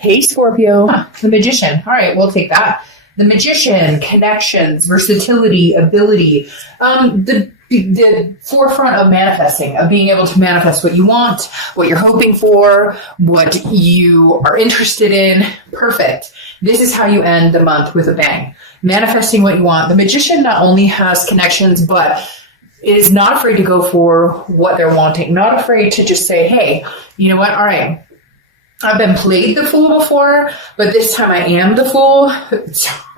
Hey, Scorpio. The Magician. All right, we'll take that. The Magician, connections, versatility, ability, the forefront of manifesting, of being able to manifest what you want, what you're hoping for, what you are interested in. Perfect. This is how you end the month with a bang. Manifesting what you want. The Magician not only has connections, but is not afraid to go for what they're wanting. Not afraid to just say, hey, you know what? All right. I've been played the fool before, but this time I am the fool.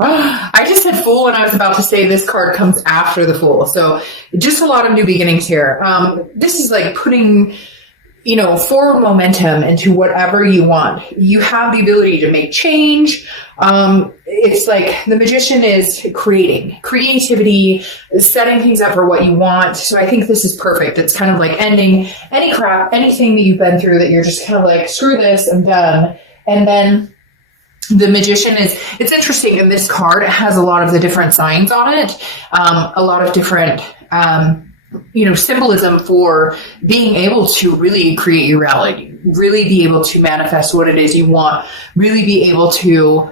I just said fool and I was about to say this card comes after the fool. So just a lot of new beginnings here. This is like putting, forward momentum into whatever you want. You have the ability to make change. It's like the Magician is creating creativity, setting things up for what you want. So I think this is perfect. It's kind of like ending any crap, anything that you've been through that you're just kind of like, screw this, I'm done. And then the Magician it's interesting in this card. It has a lot of the different signs on it. A lot of different, symbolism for being able to really create your reality, really be able to manifest what it is you want, really be able to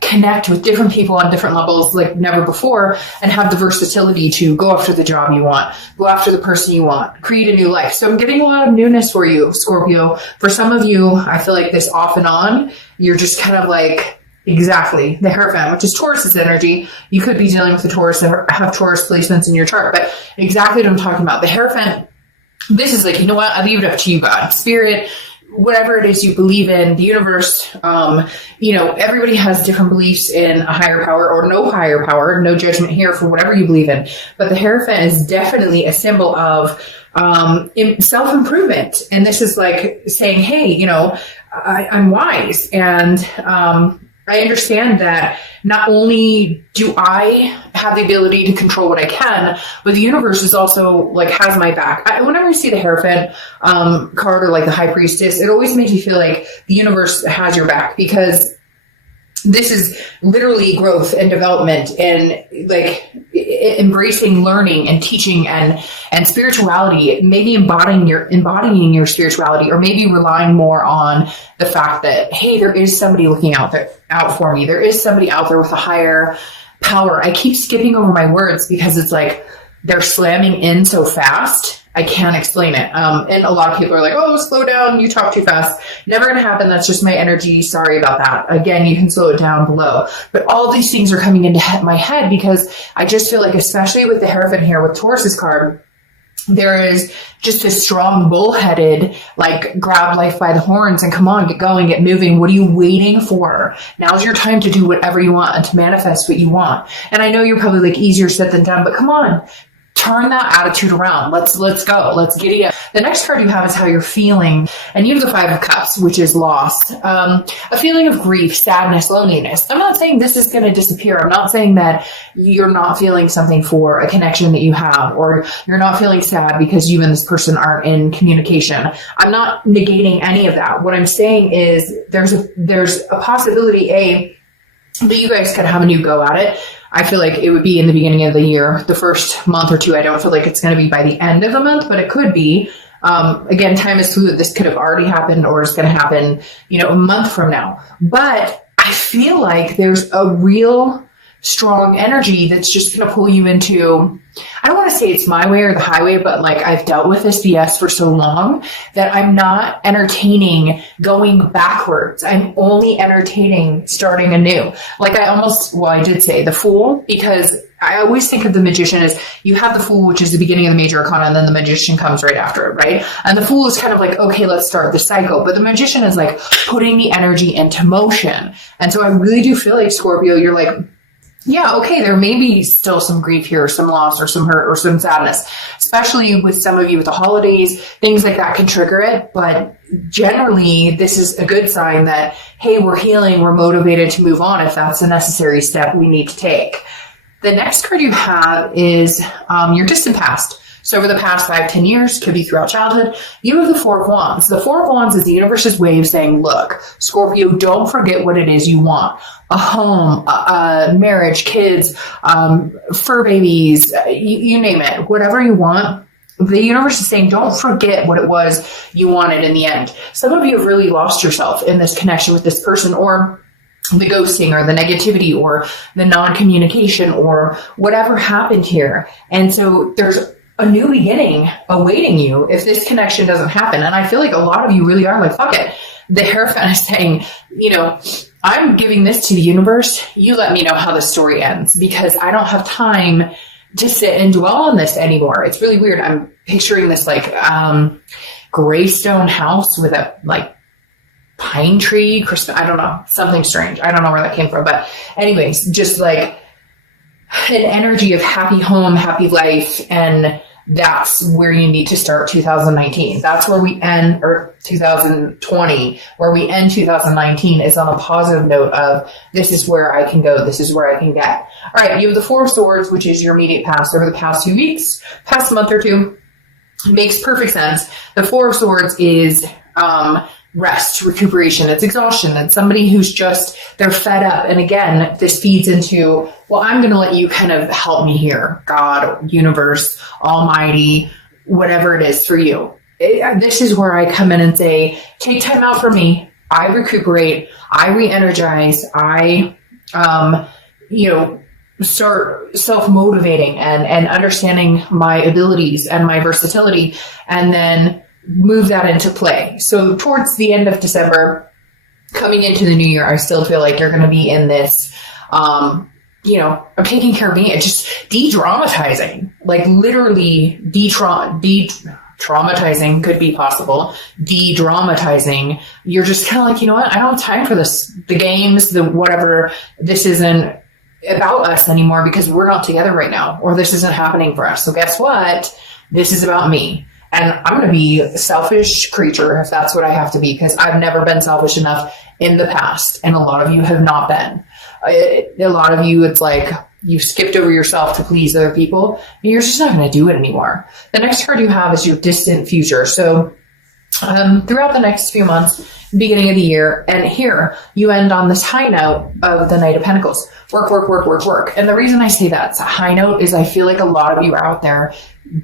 connect with different people on different levels like never before, and have the versatility to go after the job you want, go after the person you want, create a new life. So I'm getting a lot of newness for you, Scorpio. For some of you, I feel like this off and on, you're just kind of like, exactly, the Hierophant, which is Taurus's energy. You could be dealing with the Taurus that have Taurus placements in your chart, but exactly what I'm talking about. The Hierophant, this is like, you know what? I leave it up to you, God, Spirit, whatever it is you believe in, the universe. Everybody has different beliefs in a higher power or no higher power, no judgment here for whatever you believe in. But the Hierophant is definitely a symbol of self-improvement. And this is like saying, hey, I'm wise. And, I understand that not only do I have the ability to control what I can, but the universe is also like has my back. Whenever I see the Hierophant card or like the High Priestess, it always makes me feel like the universe has your back, because this is literally growth and development and like embracing learning and teaching and spirituality, maybe embodying your spirituality, or maybe relying more on the fact that, hey, there is somebody looking out for me. There is somebody out there with a higher power. I keep skipping over my words because it's like they're slamming in so fast. I can't explain it. And a lot of people are like, oh, slow down. You talk too fast. Never going to happen. That's just my energy. Sorry about that. Again, you can slow it down below. But all these things are coming into my head because I just feel like, especially with the Hierophant here with Taurus's card, there is just a strong bullheaded, like, grab life by the horns and come on, get going, get moving. What are you waiting for? Now's your time to do whatever you want and to manifest what you want. And I know you're probably like easier said than done, but come on. Turn that attitude around. Let's go. Let's giddy up. The next card you have is how you're feeling. And you have the Five of Cups, which is loss. A feeling of grief, sadness, loneliness. I'm not saying this is going to disappear. I'm not saying that you're not feeling something for a connection that you have, or you're not feeling sad because you and this person aren't in communication. I'm not negating any of that. What I'm saying is there's a possibility, that you guys could have a new go at it. I feel like it would be in the beginning of the year, the first month or two. I don't feel like it's going to be by the end of the month, but it could be. Again, time is fluid. This could have already happened, or it's going to happen, a month from now. But I feel like there's a real strong energy that's just going to pull you into, I don't want to say it's my way or the highway, but like I've dealt with this BS for so long that I'm not entertaining going backwards. I'm only entertaining starting anew. Like I did say the Fool, because I always think of the Magician as you have the Fool, which is the beginning of the major arcana, and then the Magician comes right after it, right? And the Fool is kind of like, okay, let's start the cycle. But the Magician is like putting the energy into motion. And so I really do feel like, Scorpio, you're like, yeah, okay, there may be still some grief here, or some loss, or some hurt, or some sadness, especially with some of you with the holidays. Things like that can trigger it. But generally, this is a good sign that, hey, we're healing, we're motivated to move on if that's a necessary step we need to take. The next card you have is your distant past. So over the past 5-10 years, could be throughout childhood, you have the Four of Wands. The Four of Wands is the universe's way of saying, look, Scorpio, don't forget what it is you want. A home, a marriage, kids, fur babies, you name it. Whatever you want, the universe is saying, don't forget what it was you wanted in the end. Some of you have really lost yourself in this connection with this person, or the ghosting, or the negativity, or the non-communication, or whatever happened here. And so there's a new beginning awaiting you if this connection doesn't happen. And I feel like a lot of you really are like, fuck it. The Hierophant is saying, you know, I'm giving this to the universe. You let me know how the story ends, because I don't have time to sit and dwell on this anymore. It's really weird. I'm picturing this like gray stone house with a like pine tree, I don't know, something strange. I don't know where that came from. But anyways, just like an energy of happy home, happy life. And that's where you need to start 2019. That's where we end, or 2020, where we end 2019 is on a positive note of, this is where I can go. This is where I can get. All right. You have the Four of Swords, which is your immediate past over the past 2 weeks, past month or two. Makes perfect sense. The Four of Swords is, rest, recuperation, it's exhaustion. It's somebody who's just, they're fed up. And again, this feeds into, well, I'm going to let you kind of help me here. God, universe, almighty, whatever it is for you. This is where I come in and say, take time out for me. I recuperate. I re-energize. I, start self-motivating and understanding my abilities and my versatility, and then move that into play. So towards the end of December, coming into the new year, I still feel like you're going to be in this, I'm taking care of me. It's just de-dramatizing, like literally traumatizing could be possible. De-dramatizing. You're just kind of like, you know what? I don't have time for this. The games, the whatever, this isn't about us anymore because we're not together right now, or this isn't happening for us. So guess what? This is about me. And I'm going to be a selfish creature if that's what I have to be, because I've never been selfish enough in the past. And a lot of you have not been. A lot of you, it's like you skipped over yourself to please other people, and you're just not going to do it anymore. The next card you have is your distant future. So throughout the next few months, beginning of the year, and here you end on this high note of the Knight of Pentacles. Work, work, work, work, work. And the reason I say that's a high note is I feel like a lot of you are out there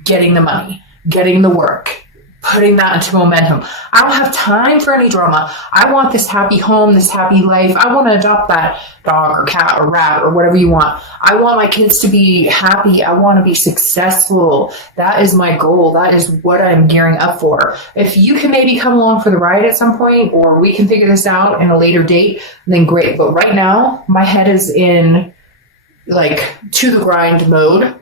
getting the money, getting the work, putting that into momentum. I don't have time for any drama. I want this happy home, this happy life. I want to adopt that dog or cat or rat or whatever you want. I want my kids to be happy. I want to be successful. That is my goal. That is what I'm gearing up for. If you can maybe come along for the ride at some point, or we can figure this out in a later date, then great. But right now, my head is in like to the grind mode.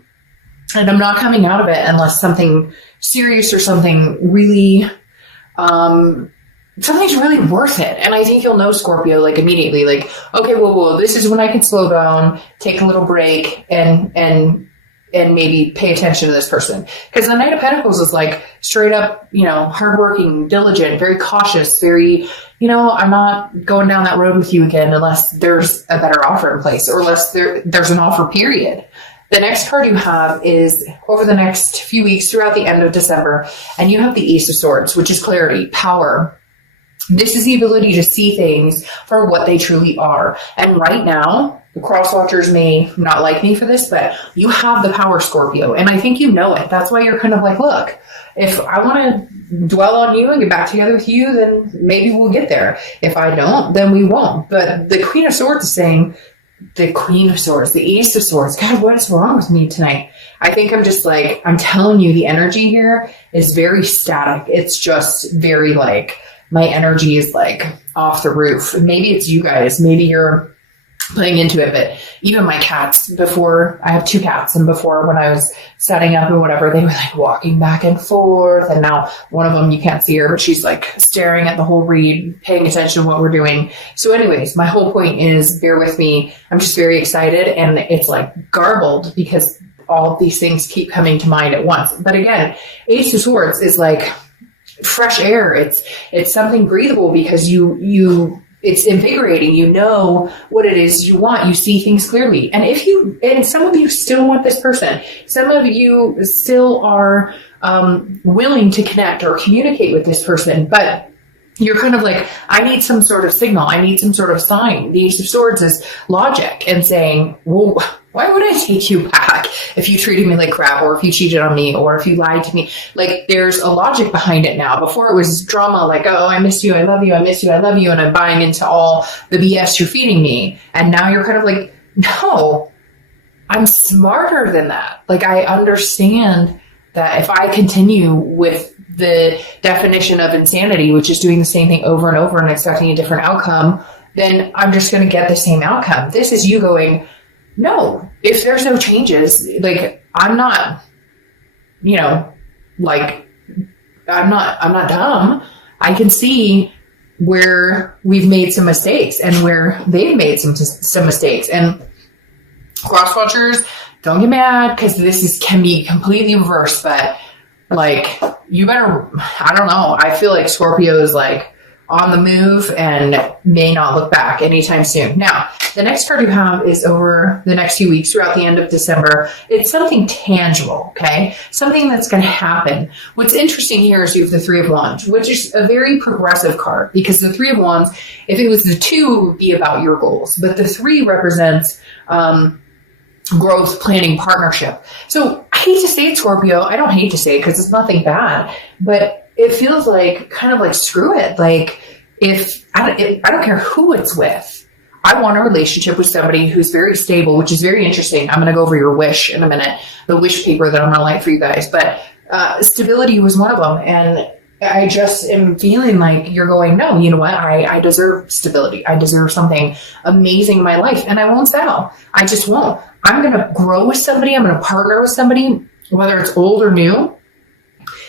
And I'm not coming out of it unless something serious or something really, something's really worth it. And I think you'll know, Scorpio, like immediately, like, okay, well, this is when I can slow down, take a little break, and maybe pay attention to this person. Because the Knight of Pentacles is like straight up, hardworking, diligent, very cautious, very, I'm not going down that road with you again unless there's a better offer in place, or unless there's an offer, period. The next card you have is over the next few weeks throughout the end of December, and you have the Ace of Swords, which is clarity, power. This is the ability to see things for what they truly are. And right now, the cross watchers may not like me for this, but you have the power, Scorpio, and I think you know it. That's why you're kind of like, look, if I want to dwell on you and get back together with you, then maybe we'll get there. If I don't, then we won't. But the Queen of Swords is saying, the Queen of Swords, the Ace of Swords. God, what is wrong with me tonight? I think I'm just like, I'm telling you, the energy here is very static. It's just very like, my energy is like off the roof. Maybe it's you guys. Maybe you're playing into it, but even my cats, before, I have 2 cats, and before, when I was setting up or whatever, they were like walking back and forth, and now one of them, you can't see her, but she's like staring at the whole read, paying attention to what we're doing. So anyways, my whole point is, bear with me. I'm just very excited, and it's like garbled because all of these things keep coming to mind at once. But again, Ace of Swords is like fresh air. It's something breathable because it's invigorating. You know what it is you want. You see things clearly. And some of you still want this person. Some of you still are willing to connect or communicate with this person, but you're kind of like, I need some sort of signal. I need some sort of sign. The Ace of Swords is logic and saying, well, why would I take you back if you treated me like crap, or if you cheated on me, or if you lied to me? Like, there's a logic behind it now. Before it was drama, like, oh, I miss you, I love you, I miss you, I love you, and I'm buying into all the BS you're feeding me. And now you're kind of like, no, I'm smarter than that. Like, I understand that if I continue with the definition of insanity, which is doing the same thing over and over and expecting a different outcome, then I'm just going to get the same outcome. This is you going, no, if there's no changes, like, I'm not, you know, like, I'm not dumb. I can see where we've made some mistakes and where they've made some mistakes. And cross watchers, don't get mad, because can be completely reversed, but like, you better, I don't know. I feel like Scorpio is like on the move and may not look back anytime soon. Now, the next card you have is over the next few weeks throughout the end of December. It's something tangible, okay? Something that's going to happen. What's interesting here is you have the Three of Wands, which is a very progressive card, because the Three of Wands, if it was the two, it would be about your goals. But the three represents growth, planning, partnership. So I hate to say it, Scorpio. I don't hate to say it because it's nothing bad, but it feels like kind of like, screw it. Like, if I don't care who it's with, I want a relationship with somebody who's very stable, which is very interesting. I'm going to go over your wish in a minute, the wish paper that I'm going to light for you guys, but stability was one of them. And I just am feeling like you're going, no, you know what? I deserve stability. I deserve something amazing in my life, and I won't settle. I just won't. I'm going to grow with somebody. I'm going to partner with somebody, whether it's old or new,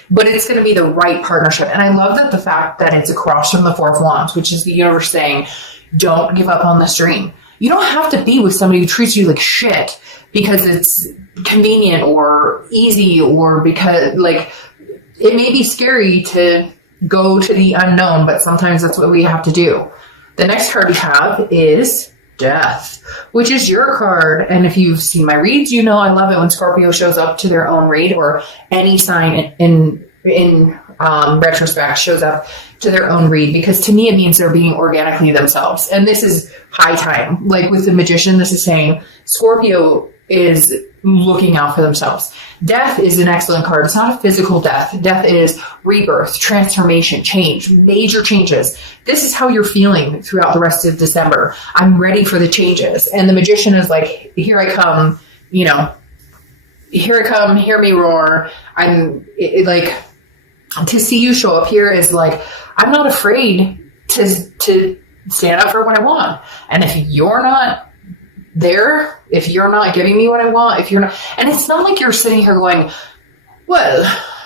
but it's going to be the right partnership. And I love that the fact that it's across from the Four of Wands, which is the universe saying, don't give up on this dream. You don't have to be with somebody who treats you like shit because it's convenient or easy, or because, like, it may be scary to go to the unknown, but sometimes that's what we have to do. The next card you have is Death, which is your card. And if you've seen my reads, you know I love it when Scorpio shows up to their own read, or any sign in retrospect shows up to their own read, because to me it means they're being organically themselves. And this is high time. Like with the Magician, this is saying Scorpio is looking out for themselves. Death is an excellent card. It's not a physical death. Death is rebirth, transformation, change, major changes. This is how you're feeling throughout the rest of December. I'm ready for the changes. And the Magician is like, here I come, you know, here I come, hear me roar. Like, to see you show up here is like, I'm not afraid to stand up for what I want. And if you're not there, if you're not giving me what I want, if you're not, and it's not like you're sitting here going, well,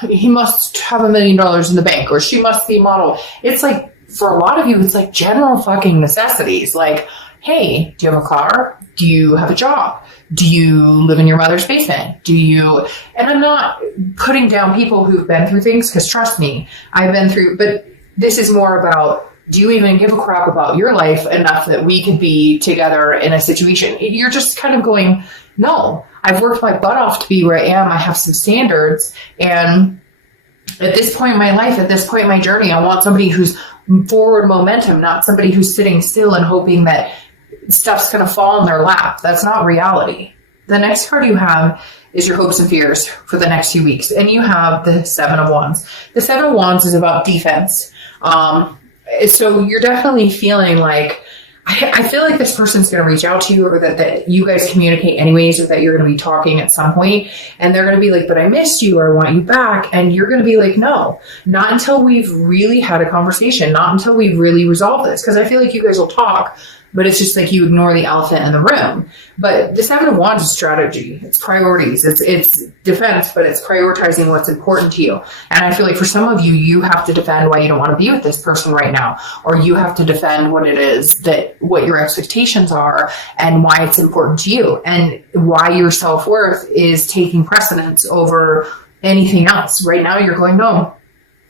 he must have $1 million in the bank, or she must be a model. It's like, for a lot of you, it's like general fucking necessities. Like, hey, do you have a car? Do you have a job? Do you live in your mother's basement? And I'm not putting down people who've been through things, because trust me, I've been through, but this is more about, do you even give a crap about your life enough that we could be together in a situation? You're just kind of going, no, I've worked my butt off to be where I am. I have some standards. And at this point in my life, at this point in my journey, I want somebody who's forward momentum, not somebody who's sitting still and hoping that stuff's going to fall in their lap. That's not reality. The next card you have is your hopes and fears for the next few weeks. And you have the Seven of Wands. The Seven of Wands is about defense. So you're definitely feeling like, I feel like this person's going to reach out to you, or that you guys communicate anyways, or that you're going to be talking at some point, and they're going to be like, but I missed you, or I want you back. And you're going to be like, no, not until we've really had a conversation, not until we've really resolved this. Because I feel like you guys will talk, but it's just like you ignore the elephant in the room. But the Seven of Wands is strategy. It's priorities. It's defense, but it's prioritizing what's important to you. And I feel like for some of you, you have to defend why you don't want to be with this person right now, or you have to defend what it is what your expectations are and why it's important to you, and why your self-worth is taking precedence over anything else. Right now, you're going, no,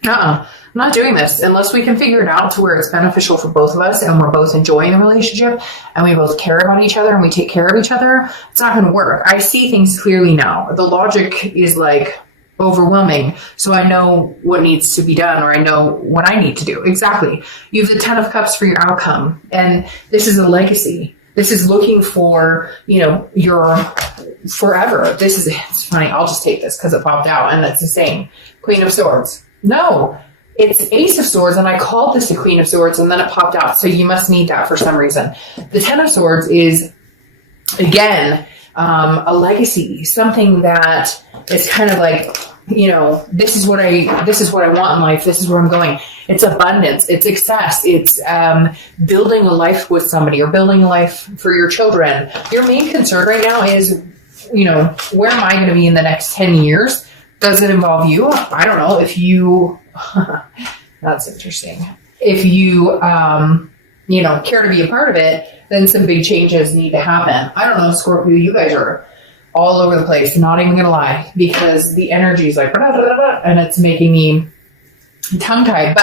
I'm not doing this unless we can figure it out to where it's beneficial for both of us, and we're both enjoying the relationship, and we both care about each other, and we take care of each other. It's not going to work. I see things clearly now. The logic is like, overwhelming. So I know what needs to be done, or I know what I need to do. Exactly. You have the 10 of Cups for your outcome. And this is a legacy. This is looking for, your forever. It's funny. I'll just take this because it popped out and it's the same. Queen of Swords. No, it's Ace of Swords. And I called this the Queen of Swords and then it popped out. So you must need that for some reason. The 10 of Swords is, again, a legacy, something that is kind of like, this is what I want in life. This is where I'm going. It's abundance. It's success. It's building a life with somebody or building a life for your children. Your main concern right now is, where am I going to be in the next 10 years? Does it involve you? I don't know. If you, that's interesting. If you, care to be a part of it, then some big changes need to happen. I don't know, Scorpio, you guys are all over the place, not even gonna lie, because the energy is like, and it's making me tongue-tied.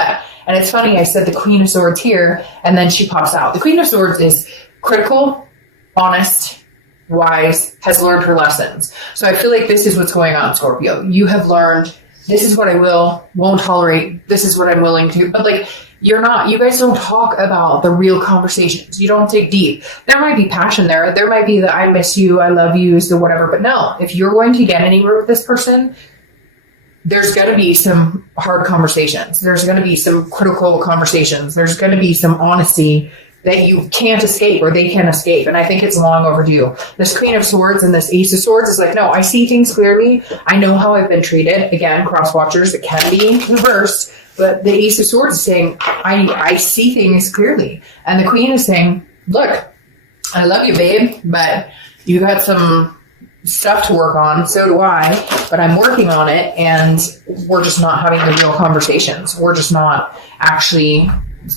And it's funny, I said the Queen of Swords here, and then she pops out. The Queen of Swords is critical, honest, wise, has learned her lessons. So I feel like this is what's going on, Scorpio. You have learned, this is what I won't tolerate, this is what I'm willing to, but you guys don't talk about the real conversations. You don't dig deep. There might be passion there. There might be the I miss you, I love you, so whatever. But no, if you're going to get anywhere with this person, there's going to be some hard conversations. There's going to be some critical conversations. There's going to be some honesty that you can't escape or they can't escape. And I think it's long overdue. This Queen of Swords and this Ace of Swords is like, no, I see things clearly. I know how I've been treated. Again, cross watchers, it can be reversed. But the Ace of Swords is saying, I see things clearly. And the Queen is saying, look, I love you, babe, but you got some stuff to work on. So do I, but I'm working on it. And we're just not having the real conversations. We're just not actually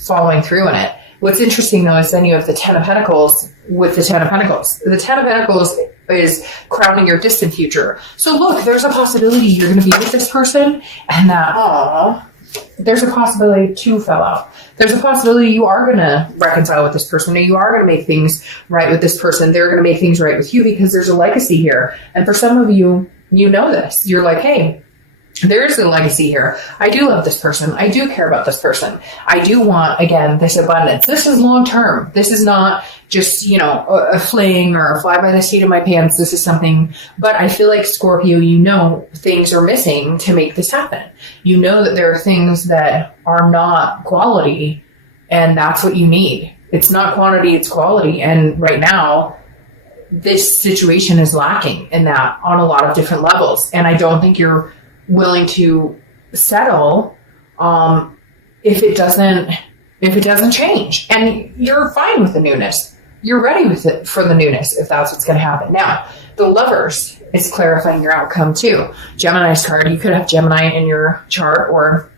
following through in it. What's interesting, though, is then you have the 10 of Pentacles with the 10 of Pentacles. The 10 of Pentacles is crowning your distant future. So look, there's a possibility you're going to be with this person and that, there's a possibility two fell out. There's a possibility you are going to reconcile with this person, or you are going to make things right with this person. They're going to make things right with you because there's a legacy here. And for some of you, you know this. You're like, hey, there is a legacy here. I do love this person. I do care about this person. I do want, again, this abundance. This is long term. This is not just, a fling or a fly by the seat of my pants. This is something, but I feel like Scorpio, things are missing to make this happen. You know that there are things that are not quality, and that's what you need. It's not quantity, it's quality. And right now, this situation is lacking in that on a lot of different levels. And I don't think you're willing to settle if it doesn't change, and you're fine with the newness. You're ready with it for the newness if that's what's going to happen. Now, the Lovers is clarifying your outcome too. Gemini's card, you could have Gemini in your chart, or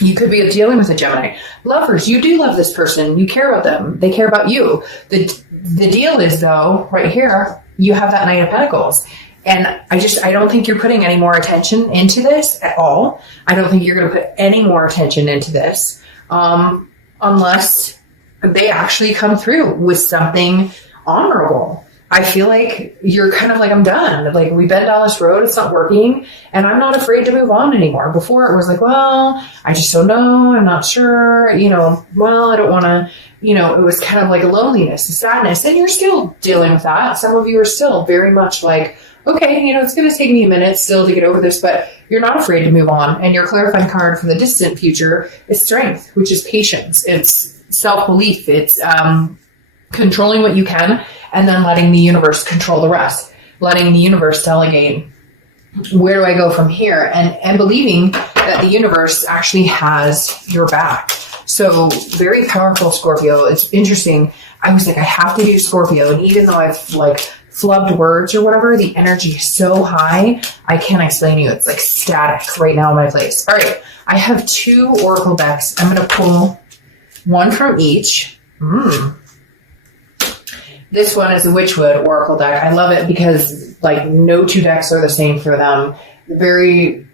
you could be dealing with a Gemini. Lovers, you do love this person. You care about them. They care about you. The deal is, though, right here, you have that Knight of Pentacles. And I don't think you're putting any more attention into this at all. I don't think you're going to put any more attention into this unless they actually come through with something honorable. I feel like you're kind of like, I'm done. Like, we've been down this road. It's not working. And I'm not afraid to move on anymore. Before it was like, well, I just don't know. I'm not sure. Well, I don't want to, it was kind of like a loneliness, a sadness. And you're still dealing with that. Some of you are still very much like, okay, it's going to take me a minute still to get over this, but you're not afraid to move on. And your clarifying card for the distant future is Strength, which is patience. It's self-belief. It's controlling what you can and then letting the universe control the rest. Letting the universe delegate, where do I go from here? And believing that the universe actually has your back. So very powerful, Scorpio. It's interesting. I was like, I have to do Scorpio. And even though I've flubbed words or whatever, the energy is so high, I can't explain to you. It's like static right now in my place. All right. I have 2 oracle decks. I'm going to pull one from each. This one is a Witchwood oracle deck. I love it because no 2 decks are the same for them. Very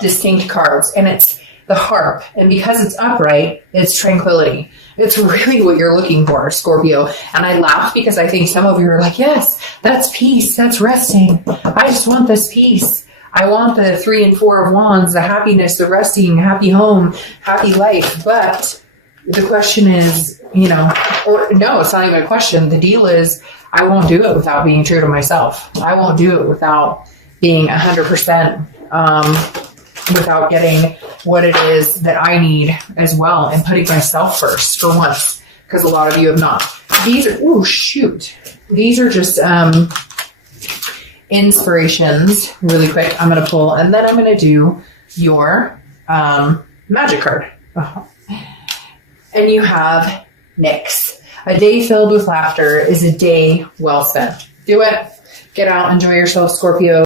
distinct cards. And it's the Harp. And because it's upright, it's tranquility. It's really what you're looking for, Scorpio. And I laugh because I think some of you are like, yes, that's peace. That's resting. I just want this peace. I want the 3 and 4 of wands, the happiness, the resting, happy home, happy life. But the question is, you know, or no, it's not even a question. The deal is I won't do it without being true to myself. I won't do it without being 100%, without getting what it is that I need as well, and putting myself first for once, because a lot of you have not. These are, oh shoot. These are just inspirations really quick. I'm going to pull, and then I'm going to do your magic card. And you have Nyx. A day filled with laughter is a day well spent. Do it. Get out. Enjoy yourself, Scorpio.